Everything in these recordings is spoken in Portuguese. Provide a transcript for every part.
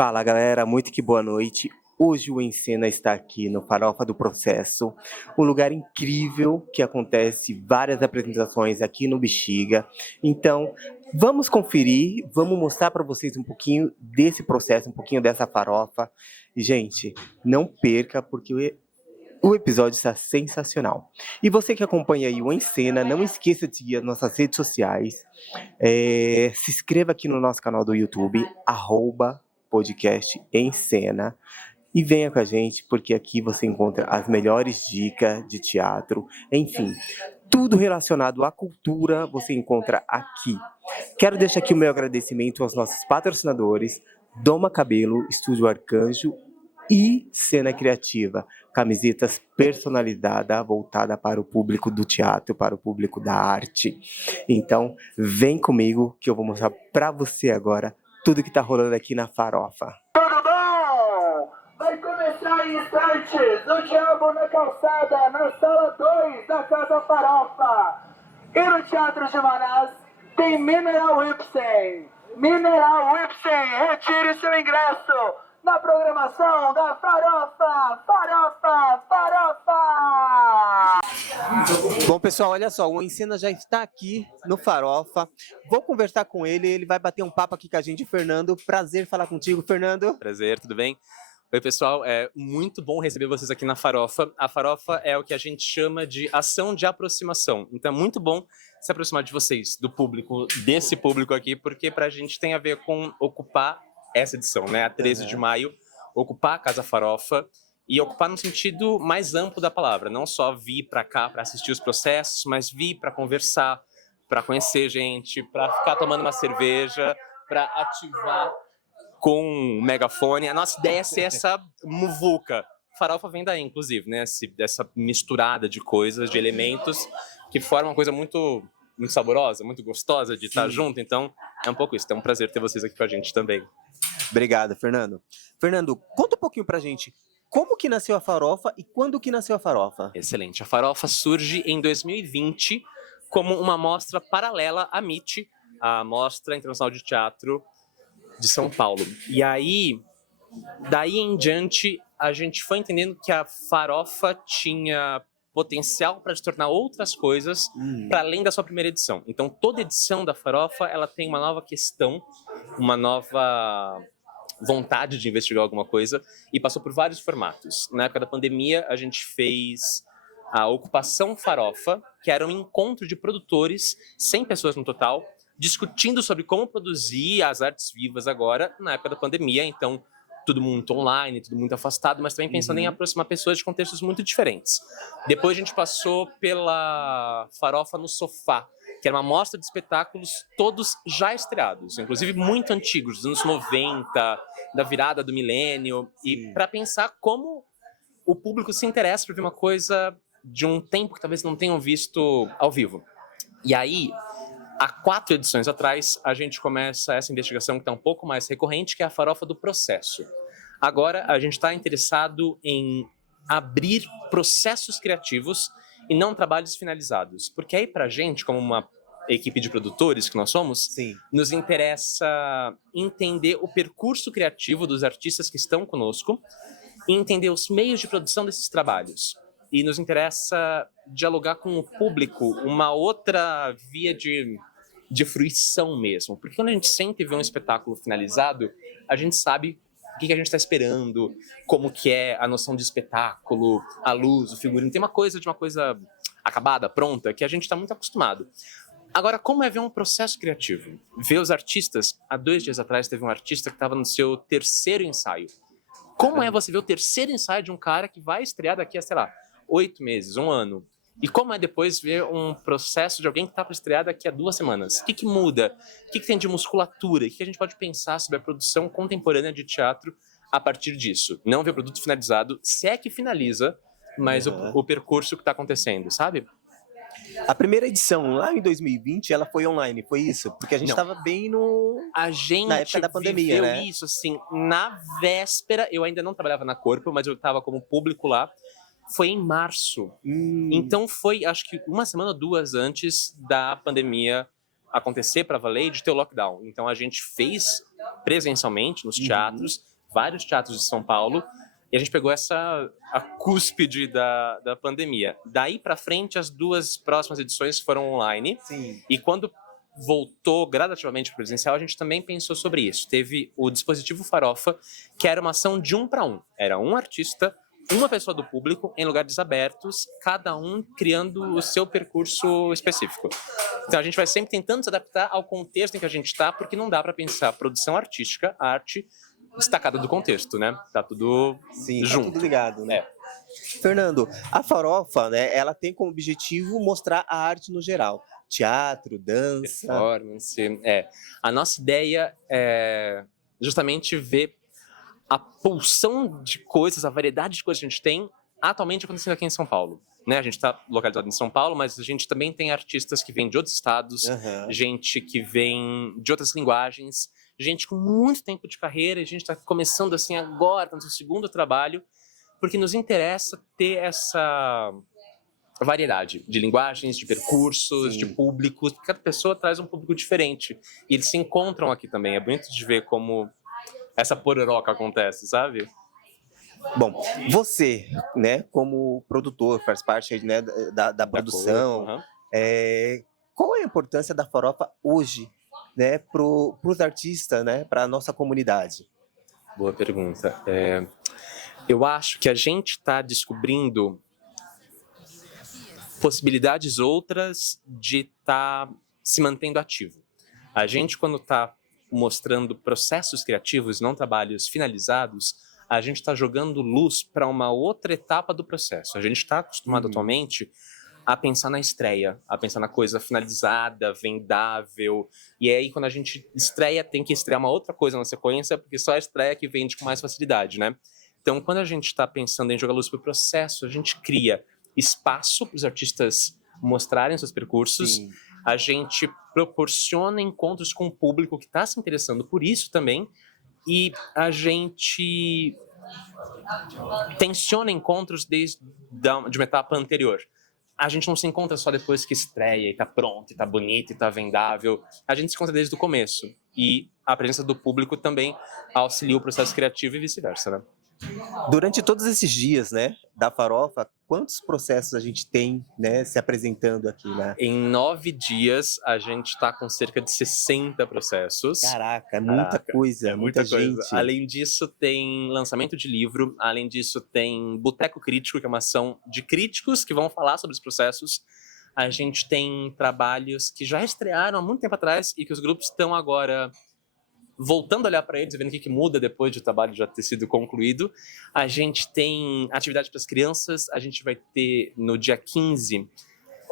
Fala galera, muito que boa noite. Hoje o Encena está aqui no Farofa do Processo, um lugar incrível que acontece várias apresentações aqui no Bexiga. Então, vamos conferir, vamos mostrar para vocês um pouquinho desse processo, um pouquinho dessa farofa. E, gente, não perca, porque o episódio está sensacional. E você que acompanha aí o Encena, não esqueça de seguir as nossas redes sociais. Se inscreva aqui no nosso canal do YouTube, @podcast Encena. E venha com a gente, porque aqui você encontra as melhores dicas de teatro. Enfim, tudo relacionado à cultura você encontra aqui. Quero deixar aqui o meu agradecimento aos nossos patrocinadores, Doma Cabelo, Estúdio Arcanjo e Cena Criativa, camisetas personalizadas voltada para o público do teatro, para o público da arte. Então, vem comigo que eu vou mostrar para você agora tudo que está rolando aqui na farofa. Tudo bom? Vai começar em instantes o Diabo na Calçada, na sala 2 da Casa Farofa. E no Teatro de Manaus tem Mineral Whipsen. Mineral Whipsen, retire seu ingresso na programação da Farofa, Farofa, Farofa! Bom, pessoal, olha só, o Encena já está aqui no Farofa. Vou conversar com ele, ele vai bater um papo aqui com a gente. Fernando, prazer falar contigo, Fernando. Prazer, tudo bem? Oi, pessoal, é muito bom receber vocês aqui na Farofa. A Farofa é o que a gente chama de ação de aproximação. Então é muito bom se aproximar de vocês, do público, desse público aqui, porque pra gente tem a ver com ocupar essa edição, né? A 13 de maio, ocupar a Casa Farofa e ocupar no sentido mais amplo da palavra. Não só vir pra cá pra assistir os processos, mas vir pra conversar, pra conhecer gente, pra ficar tomando uma cerveja, pra ativar com um megafone. A nossa ideia é ser essa muvuca. Farofa vem daí, inclusive, né? Dessa misturada de coisas, de elementos, que forma uma coisa muito, muito saborosa, muito gostosa de estar junto. Então, é um pouco isso. É um prazer ter vocês aqui com a gente também. Obrigado, Fernando. Fernando, conta um pouquinho pra gente, como que nasceu a farofa e quando que nasceu a farofa? Excelente. A Farofa surge em 2020 como uma mostra paralela à MIT, a Mostra Internacional de Teatro de São Paulo. E aí, daí em diante, a gente foi entendendo que a farofa tinha potencial para se tornar outras coisas para além da sua primeira edição. Então, toda edição da farofa, ela tem uma nova questão, uma nova vontade de investigar alguma coisa e passou por vários formatos. Na época da pandemia, a gente fez a Ocupação Farofa, que era um encontro de produtores, 100 pessoas no total, discutindo sobre como produzir as artes vivas agora, na época da pandemia. Então, tudo muito online, tudo muito afastado, mas também pensando em aproximar pessoas de contextos muito diferentes. Depois a gente passou pela Farofa no Sofá, que era uma mostra de espetáculos todos já estreados, inclusive muito antigos, dos anos 90, da virada do milênio, e para pensar como o público se interessa por ver uma coisa de um tempo que talvez não tenham visto ao vivo. E aí, há 4 edições atrás, a gente começa essa investigação que está um pouco mais recorrente, que é a Farofa do Processo. Agora, a gente está interessado em abrir processos criativos e não trabalhos finalizados. Porque aí, pra gente, como uma equipe de produtores que nós somos, nos interessa entender o percurso criativo dos artistas que estão conosco e entender os meios de produção desses trabalhos. E nos interessa dialogar com o público, uma outra via de fruição mesmo. Porque quando a gente sente ver um espetáculo finalizado, a gente sabe o que a gente está esperando, como que é a noção de espetáculo, a luz, o figurino. Tem uma coisa acabada, pronta, que a gente está muito acostumado. Agora, como é ver um processo criativo? Ver os artistas, há 2 dias atrás teve um artista que estava no seu 3º ensaio. Como é você ver o 3º ensaio de um cara que vai estrear daqui a, 8 meses, 1 ano? E como é depois ver um processo de alguém que está para estrear daqui a 2 semanas? O que muda? O que tem de musculatura? O que a gente pode pensar sobre a produção contemporânea de teatro a partir disso? Não ver o produto finalizado, se é que finaliza, mas o percurso que está acontecendo, sabe? A primeira edição, lá em 2020, ela foi online, foi isso? Porque a gente estava bem na época da pandemia, viveu né? isso, assim, na véspera. Eu ainda não trabalhava na Corpo, mas eu estava como público lá. Foi em março. Então foi, acho que 1 semana ou 2 antes da pandemia acontecer para valer de ter o lockdown. Então a gente fez presencialmente nos teatros, vários teatros de São Paulo, e a gente pegou a cúspide da pandemia. Daí para frente, as 2 próximas edições foram online. Sim. E quando voltou gradativamente para o presencial, a gente também pensou sobre isso. Teve o dispositivo Farofa, que era uma ação de 1 para 1. Era um artista, uma pessoa do público, em lugares abertos, cada um criando o seu percurso específico. Então a gente vai sempre tentando se adaptar ao contexto em que a gente está, porque não dá para pensar produção artística, arte, destacada do contexto, né? Tá tudo junto. Tá tudo ligado, né? Fernando, a Farofa, né, ela tem como objetivo mostrar a arte no geral. Teatro, dança... Performance. A nossa ideia é justamente ver a pulsão de coisas, a variedade de coisas que a gente tem atualmente acontecendo aqui em São Paulo. Né? A gente está localizado em São Paulo, mas a gente também tem artistas que vêm de outros estados, gente que vem de outras linguagens, gente com muito tempo de carreira, a gente está começando assim agora, no seu 2º trabalho, porque nos interessa ter essa variedade de linguagens, de percursos, de públicos. Cada pessoa traz um público diferente e eles se encontram aqui também. É bonito de ver como essa pororoca acontece, sabe? Bom, você, né, como produtor, faz parte, né, da produção. Qual é a importância da Farofa hoje, né, para os artistas, né, para a nossa comunidade? Boa pergunta. Eu acho que a gente está descobrindo possibilidades outras de estar se mantendo ativo. A gente, quando está mostrando processos criativos, não trabalhos finalizados, a gente está jogando luz para uma outra etapa do processo. A gente está acostumado atualmente a pensar na estreia, a pensar na coisa finalizada, vendável. E aí, quando a gente estreia, tem que estrear uma outra coisa na sequência, porque só a estreia que vende com mais facilidade, né? Então, quando a gente está pensando em jogar luz para o processo, a gente cria espaço para os artistas mostrarem seus percursos, a gente proporciona encontros com o público que está se interessando por isso também, e a gente tensiona encontros desde de uma etapa anterior. A gente não se encontra só depois que estreia e tá pronto, e tá bonito, e tá vendável. A gente se encontra desde o começo. E a presença do público também auxilia o processo criativo e vice-versa, né? Durante todos esses dias, né, da Farofa, quantos processos a gente tem, né, se apresentando aqui, né? Em 9 dias, a gente está com cerca de 60 processos. Caraca, é muita coisa, muita gente. Coisa. Além disso, tem lançamento de livro. Além disso, tem Boteco Crítico, que é uma ação de críticos que vão falar sobre os processos. A gente tem trabalhos que já estrearam há muito tempo atrás e que os grupos estão agora voltando a olhar para eles e vendo o que muda depois de o trabalho já ter sido concluído. A gente tem atividade para as crianças, a gente vai ter no dia 15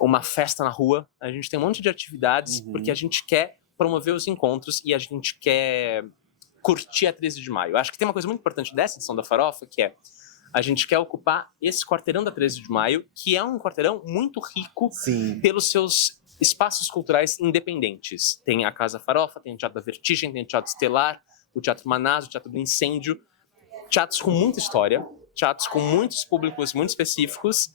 uma festa na rua, a gente tem um monte de atividades porque a gente quer promover os encontros e a gente quer curtir a 13 de maio. Acho que tem uma coisa muito importante dessa edição da Farofa, que é a gente quer ocupar esse quarteirão da 13 de maio, que é um quarteirão muito rico pelos seus espaços culturais independentes. Tem a Casa Farofa, tem o Teatro da Vertigem, tem o Teatro Estelar, o Teatro Manás, o Teatro do Incêndio. Teatros com muita história, teatros com muitos públicos muito específicos,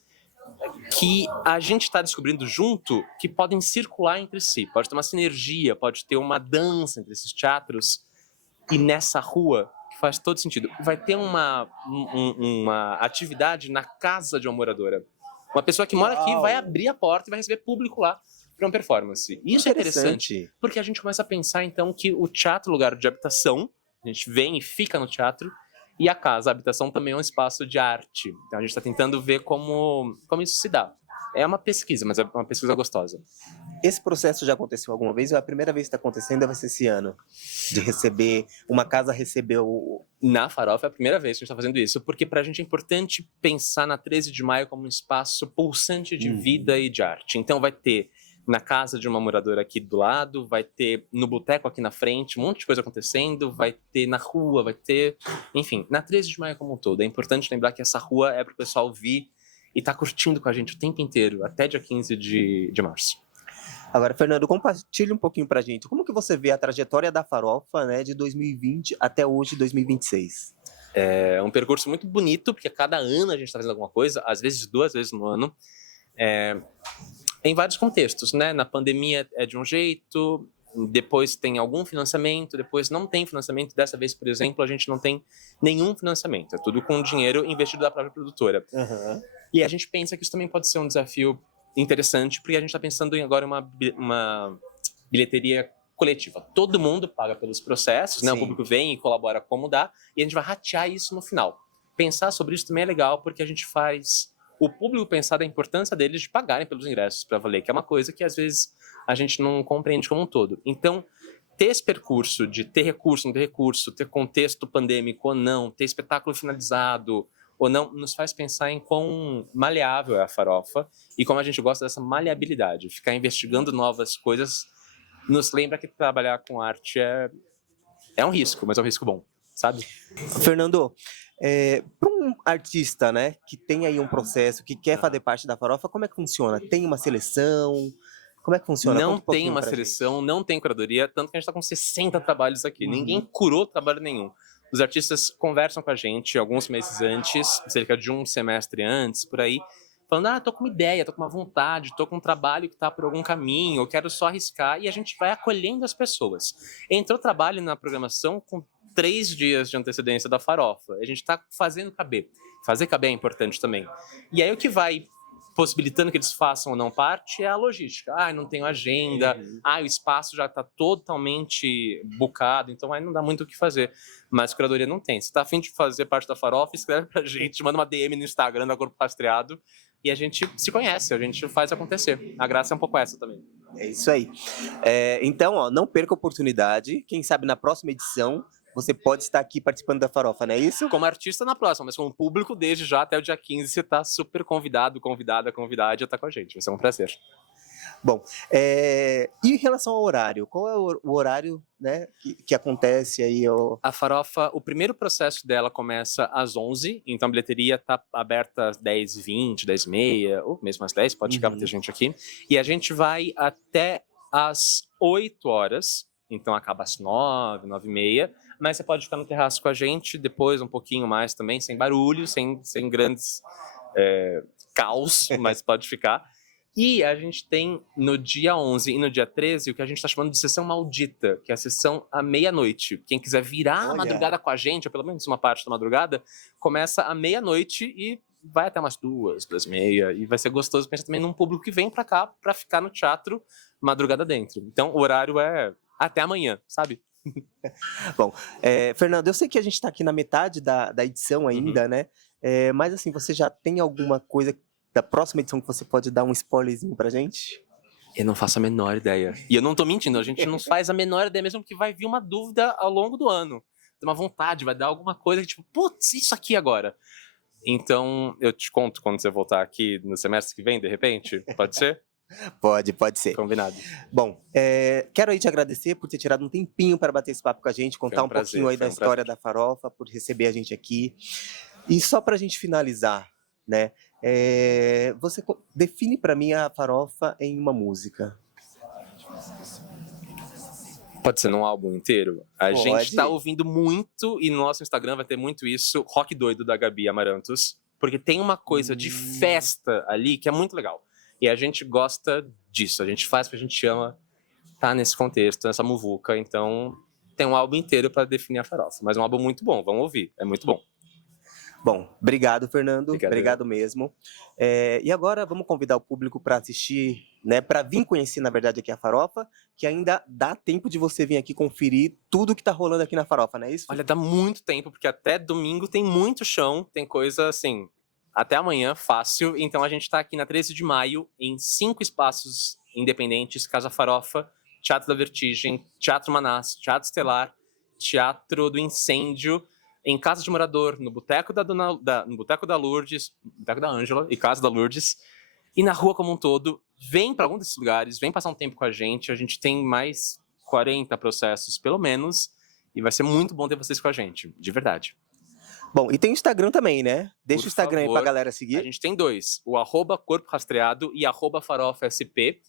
que a gente está descobrindo junto que podem circular entre si. Pode ter uma sinergia, pode ter uma dança entre esses teatros. E nessa rua, que faz todo sentido, vai ter uma atividade na casa de uma moradora. Uma pessoa que mora aqui vai abrir a porta e vai receber público lá para uma performance. Isso é interessante, porque a gente começa a pensar, então, que o teatro é um lugar de habitação, a gente vem e fica no teatro, e a casa, a habitação, também é um espaço de arte. Então a gente está tentando ver como isso se dá. É uma pesquisa, mas é uma pesquisa gostosa. Esse processo já aconteceu alguma vez ou é a primeira vez que está acontecendo vai ser esse ano? De receber, uma casa recebeu... Na Farofa é a primeira vez que a gente está fazendo isso, porque para a gente é importante pensar na 13 de maio como um espaço pulsante de vida e de arte. Então vai ter na casa de uma moradora aqui do lado, vai ter no boteco aqui na frente, um monte de coisa acontecendo, vai ter na rua, vai ter... Enfim, na 13 de maio como um todo. É importante lembrar que essa rua é para o pessoal vir e tá curtindo com a gente o tempo inteiro, até dia 15 de março. Agora, Fernando, compartilhe um pouquinho pra gente. Como que você vê a trajetória da Farofa, né, de 2020 até hoje, 2026? É um percurso muito bonito, porque a cada ano a gente está fazendo alguma coisa, às vezes 2 vezes no ano. Em vários contextos, né? Na pandemia é de um jeito, depois tem algum financiamento, depois não tem financiamento. Dessa vez, por exemplo, a gente não tem nenhum financiamento. É tudo com dinheiro investido da própria produtora. Aham. E a gente pensa que isso também pode ser um desafio interessante, porque a gente está pensando em agora uma bilheteria coletiva. Todo mundo paga pelos processos, né? O Sim. público vem e colabora como dá, e a gente vai ratear isso no final. Pensar sobre isso também é legal, porque a gente faz o público pensar da importância deles de pagarem pelos ingressos para valer, que é uma coisa que às vezes a gente não compreende como um todo. Então, ter esse percurso de ter recurso, não ter recurso, ter contexto pandêmico ou não, ter espetáculo finalizado ou não, nos faz pensar em quão maleável é a farofa e como a gente gosta dessa maleabilidade. Ficar investigando novas coisas nos lembra que trabalhar com arte é um risco, mas é um risco bom, sabe? Fernando, para um artista, né, que tem aí um processo, que quer fazer parte da farofa, como é que funciona? Tem uma seleção? Como é que funciona? Não Conta um tem pouquinho uma pra seleção, não tem curadoria, tanto que a gente está com 60 trabalhos aqui. Ninguém curou trabalho nenhum. Os artistas conversam com a gente alguns meses antes, cerca de um semestre antes, por aí, falando, tô com uma ideia, tô com uma vontade, tô com um trabalho que tá por algum caminho, eu quero só arriscar, e a gente vai acolhendo as pessoas. Entrou trabalho na programação com 3 dias de antecedência da farofa. A gente está fazendo caber. Fazer caber é importante também. E aí o que vai possibilitando que eles façam ou não parte é a logística. Não tenho agenda, o espaço já está totalmente bucado, então aí não dá muito o que fazer. Mas curadoria não tem. Se está a fim de fazer parte da farofa, escreve pra gente, manda uma DM no Instagram da Corpo Rastreado e a gente se conhece, a gente faz acontecer. A graça é um pouco essa também. É isso aí. Então, não perca a oportunidade. Quem sabe na próxima edição você pode estar aqui participando da farofa, não é isso? Como artista na próxima, mas como público, desde já até o dia 15, você está super convidada a estar com a gente. Vai ser um prazer. Bom, e em relação ao horário? Qual é o horário, né, que acontece aí? A farofa, o primeiro processo dela começa às 11, então a bilheteria está aberta às 10h20, 10h30, ou mesmo às 10, pode chegar pra ter gente aqui. E a gente vai até às 8 horas, então acaba às 9, 9h30, mas você pode ficar no terraço com a gente, depois um pouquinho mais também, sem barulho, sem grandes caos, mas pode ficar. E a gente tem no dia 11 e no dia 13 o que a gente está chamando de sessão maldita, que é a sessão à meia-noite. Quem quiser virar a madrugada com a gente, ou pelo menos uma parte da madrugada, começa à meia-noite e vai até umas 2, 2h30, e vai ser gostoso pensar também num público que vem para cá para ficar no teatro madrugada dentro. Então o horário é até amanhã, sabe? Bom, Fernando, eu sei que a gente está aqui na metade da edição ainda, né? Mas assim, você já tem alguma coisa da próxima edição que você pode dar um spoilerzinho pra gente? Eu não faço a menor ideia. E eu não tô mentindo, a gente não faz a menor ideia, mesmo que vai vir uma dúvida ao longo do ano. Tem uma vontade, vai dar alguma coisa que tipo, putz, isso aqui agora. Então, eu te conto quando você voltar aqui no semestre que vem, de repente? Pode ser? Pode ser. Combinado. Bom, quero aí te agradecer por ter tirado um tempinho para bater esse papo com a gente, contar pouquinho aí da história da farofa, por receber a gente aqui. E só pra gente finalizar, né? Você define para mim a farofa em uma música. Pode ser num álbum inteiro? A Pode. gente tá ouvindo muito, e no nosso Instagram vai ter muito isso, Rock Doido da Gabi Amarantos, porque tem uma coisa de festa ali que é muito legal. E a gente gosta disso, a gente faz porque a gente ama tá nesse contexto, nessa muvuca, então tem um álbum inteiro para definir a farofa, mas um álbum muito bom, vamos ouvir, é muito bom. Bom, obrigado, Fernando. Obrigado mesmo. E agora vamos convidar o público para assistir, né, para vir conhecer, na verdade, aqui a farofa, que ainda dá tempo de você vir aqui conferir tudo que está rolando aqui na farofa, não é isso? Olha, dá muito tempo, porque até domingo tem muito chão, tem coisa assim, até amanhã, fácil. Então a gente está aqui na 13 de maio, em 5 espaços independentes, Casa Farofa, Teatro da Vertigem, Teatro Manás, Teatro Estelar, Teatro do Incêndio, em Casa de Morador, no Boteco no Boteco da Lourdes, Boteco da Ângela e Casa da Lourdes, e na rua como um todo. Vem para algum desses lugares, vem passar um tempo com a gente tem mais 40 processos, pelo menos, e vai ser muito bom ter vocês com a gente, de verdade. Bom, e tem o Instagram também, né? Deixa Por o Instagram favor, aí pra galera seguir. A gente tem 2, o @Corpo Rastreado e @FarofaSP,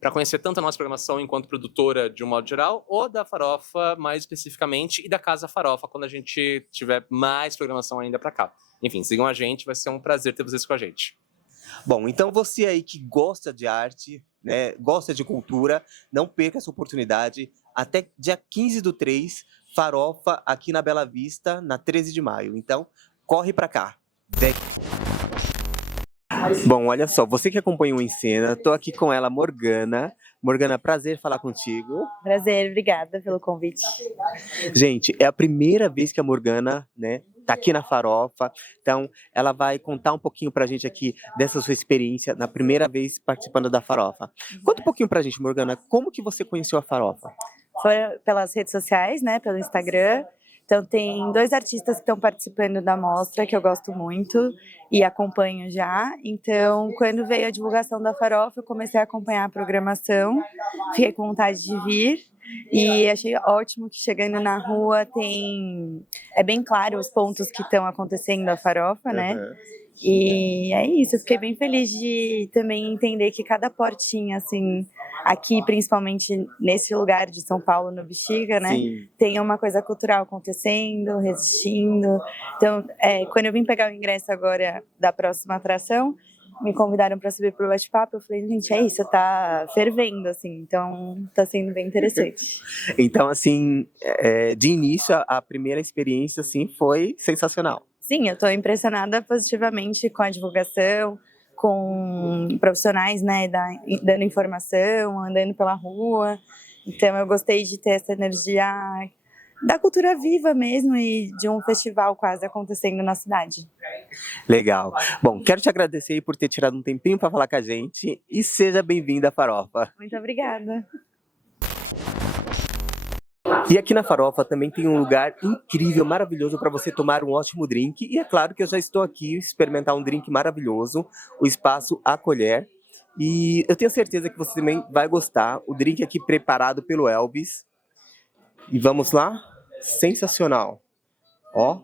para conhecer tanto a nossa programação enquanto produtora de um modo geral, ou da Farofa mais especificamente, e da Casa Farofa, quando a gente tiver mais programação ainda para cá. Enfim, sigam a gente, vai ser um prazer ter vocês com a gente. Bom, então você aí que gosta de arte, né, gosta de cultura, não perca essa oportunidade. Até dia 15/3, Farofa aqui na Bela Vista, na 13 de maio. Então, corre pra cá. Vem. Bom, olha só, você que acompanhou em cena, tô aqui com ela, Morgana. Morgana, prazer falar contigo. Prazer, obrigada pelo convite. Gente, é a primeira vez que a Morgana, né, tá aqui na Farofa. Então, ela vai contar um pouquinho pra gente aqui dessa sua experiência na primeira vez participando da Farofa. Conta um pouquinho pra gente, Morgana, como que você conheceu a Farofa? Foi pelas redes sociais, né, pelo Instagram. Então tem 2 artistas que estão participando da mostra que eu gosto muito e acompanho já. Então, quando veio a divulgação da Farofa, eu comecei a acompanhar a programação, fiquei com vontade de vir e achei ótimo que chegando na rua é bem claro os pontos que estão acontecendo a Farofa, né? E é isso, eu fiquei bem feliz de também entender que cada portinha, assim, aqui, principalmente nesse lugar de São Paulo, no Bexiga, né? Sim. Tem uma coisa cultural acontecendo, resistindo. Então, quando eu vim pegar o ingresso agora da próxima atração, me convidaram para subir pro bate-papo, eu falei, gente, é isso, tá fervendo, assim, então tá sendo bem interessante. Então, assim, de início, a primeira experiência, assim, foi sensacional. Sim, eu estou impressionada positivamente com a divulgação, com profissionais, né, dando informação, andando pela rua. Então, eu gostei de ter essa energia da cultura viva mesmo e de um festival quase acontecendo na cidade. Legal. Bom, quero te agradecer aí por ter tirado um tempinho para falar com a gente e seja bem-vinda à Farofa. Muito obrigada. E aqui na Farofa também tem um lugar incrível, maravilhoso para você tomar um ótimo drink. E é claro que eu já estou aqui experimentar um drink maravilhoso, o Espaço Acolher. E eu tenho certeza que você também vai gostar. O drink aqui preparado pelo Elvis. E vamos lá? Sensacional. Ó.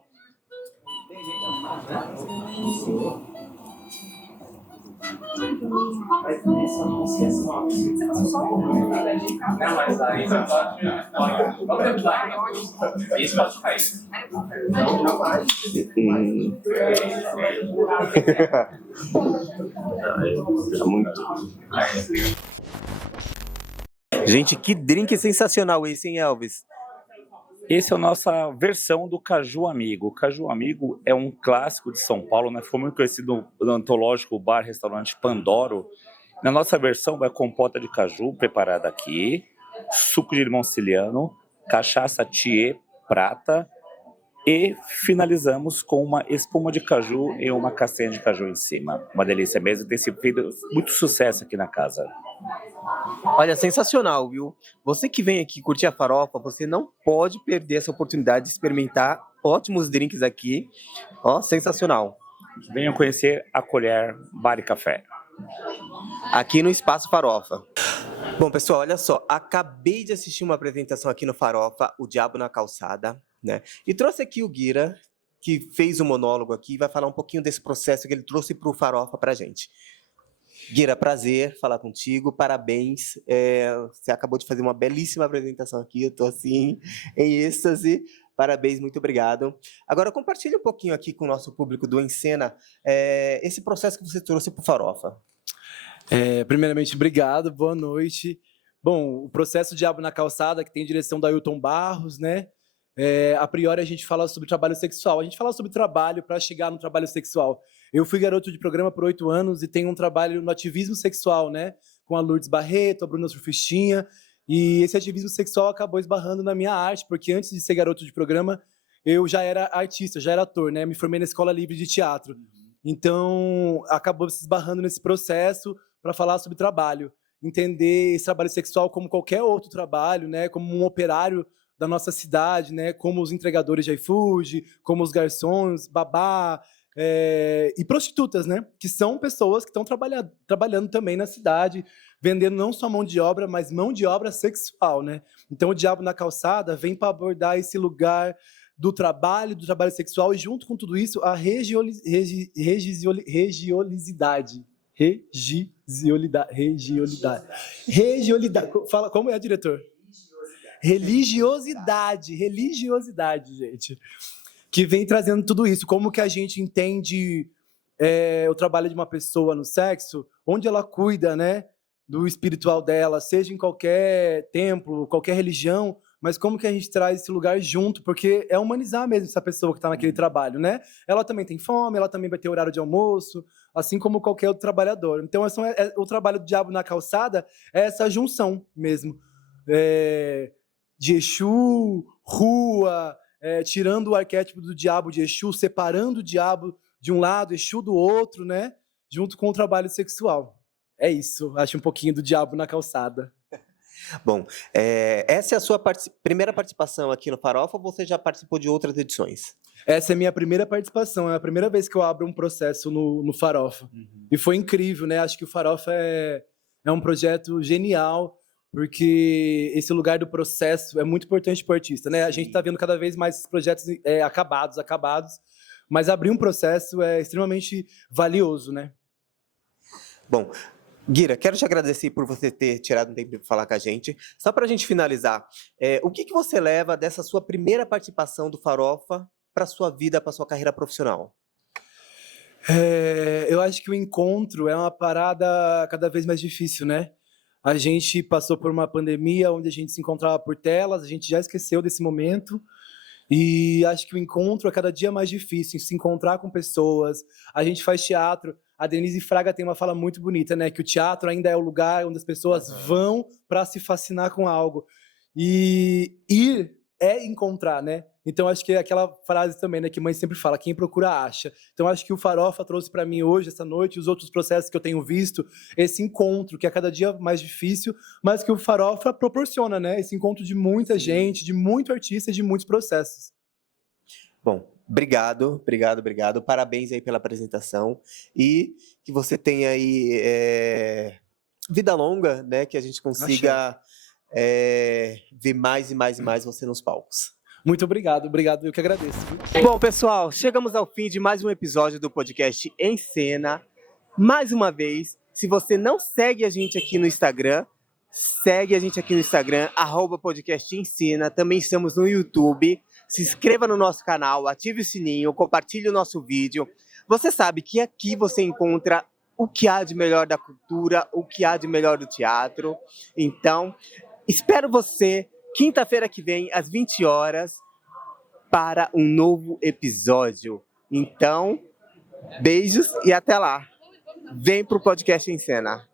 Muito. Gente, que drink sensacional esse, hein, Elvis? Esse é a nossa versão do Caju Amigo. O Caju Amigo é um clássico de São Paulo, né? Foi muito conhecido no antológico bar-restaurante Pandoro. Na nossa versão vai compota de caju preparada aqui, suco de limão siciliano, cachaça Thier prata e finalizamos com uma espuma de caju e uma castanha de caju em cima. Uma delícia mesmo, tem sido feito muito sucesso aqui na casa. Olha, sensacional, viu? Você que vem aqui curtir a Farofa, você não pode perder essa oportunidade de experimentar ótimos drinks aqui. Ó, sensacional. Venham conhecer a Colher Bar e Café. Aqui no Espaço Farofa. Bom, pessoal, olha só. Acabei de assistir uma apresentação aqui no Farofa, O Diabo na Calçada, né? E trouxe aqui o Guira, que fez o monólogo aqui, e vai falar um pouquinho desse processo que ele trouxe para o Farofa pra gente. Guira, prazer falar contigo, parabéns. Você acabou de fazer uma belíssima apresentação aqui, eu tô assim, em êxtase. Parabéns, muito obrigado. Agora, compartilhe um pouquinho aqui com o nosso público do Em Cena, esse processo que você trouxe para o Farofa. Primeiramente, obrigado, boa noite. Bom, o processo Diabo na Calçada, que tem direção do Ailton Barros, né? A priori a gente fala sobre trabalho sexual. A gente fala sobre trabalho para chegar no trabalho sexual. Eu fui garoto de programa por 8 anos e tenho um trabalho no ativismo sexual, né? Com a Lourdes Barreto, a Bruna Surfistinha. E esse ativismo sexual acabou esbarrando na minha arte, porque antes de ser garoto de programa, eu já era artista, já era ator, né? Me formei na Escola Livre de Teatro. Então, acabou se esbarrando nesse processo para falar sobre trabalho. Entender esse trabalho sexual como qualquer outro trabalho, né? Como um operário da nossa cidade, né? Como os entregadores de iFood, como os garçons, babá, e prostitutas, né? Que são pessoas que estão trabalhando também na cidade, vendendo não só mão de obra, mas mão de obra sexual, né? Então, o Diabo na Calçada vem para abordar esse lugar do trabalho sexual e, junto com tudo isso, a regiolidade. Fala, como é, diretor? Religiosidade, gente. Que vem trazendo tudo isso. Como que a gente entende o trabalho de uma pessoa no sexo, onde ela cuida, né, do espiritual dela, seja em qualquer templo, qualquer religião, mas como que a gente traz esse lugar junto, porque é humanizar mesmo essa pessoa que está naquele trabalho, né? Ela também tem fome, ela também vai ter horário de almoço, assim como qualquer outro trabalhador. Então, o trabalho do Diabo na Calçada é essa junção mesmo, de Exu, rua, tirando o arquétipo do diabo de Exu, separando o diabo de um lado, Exu do outro, né? Junto com o trabalho sexual. É isso, acho um pouquinho do Diabo na Calçada. Bom, essa é a sua primeira participação aqui no Farofa ou você já participou de outras edições? Essa é a minha primeira participação, é a primeira vez que eu abro um processo no Farofa. E foi incrível, né? Acho que o Farofa é um projeto genial, porque esse lugar do processo é muito importante para o artista, né? A gente está vendo cada vez mais esses projetos acabados, mas abrir um processo é extremamente valioso, né? Bom, Guira, quero te agradecer por você ter tirado um tempo para falar com a gente. Só para a gente finalizar, o que você leva dessa sua primeira participação do Farofa para sua vida, para sua carreira profissional? Eu acho que o encontro é uma parada cada vez mais difícil, né? A gente passou por uma pandemia onde a gente se encontrava por telas, a gente já esqueceu desse momento. E acho que o encontro é cada dia mais difícil, se encontrar com pessoas. A gente faz teatro. A Denise Fraga tem uma fala muito bonita, né? Que o teatro ainda é o lugar onde as pessoas vão para se fascinar com algo. E ir é encontrar, né? Então acho que é aquela frase também, né, que mãe sempre fala, quem procura acha. Então acho que o Farofa trouxe para mim hoje, essa noite, e os outros processos que eu tenho visto, esse encontro que é cada dia mais difícil, mas que o Farofa proporciona, né? Esse encontro de muita gente, de muito artista e de muitos processos. Bom, obrigado. Parabéns aí pela apresentação e que você tenha aí vida longa, né? Que a gente consiga ver mais e mais e mais você nos palcos. Muito obrigado, eu que agradeço. Bom, pessoal, chegamos ao fim de mais um episódio do podcast Em Cena. Mais uma vez, se você não segue a gente aqui no Instagram, segue a gente aqui no Instagram, @podcastensena. Também estamos no YouTube. Se inscreva no nosso canal, ative o sininho, compartilhe o nosso vídeo. Você sabe que aqui você encontra o que há de melhor da cultura, o que há de melhor do teatro. Então, espero você quinta-feira que vem, às 20 horas, para um novo episódio. Então, beijos e até lá. Vem pro podcast Em Cena.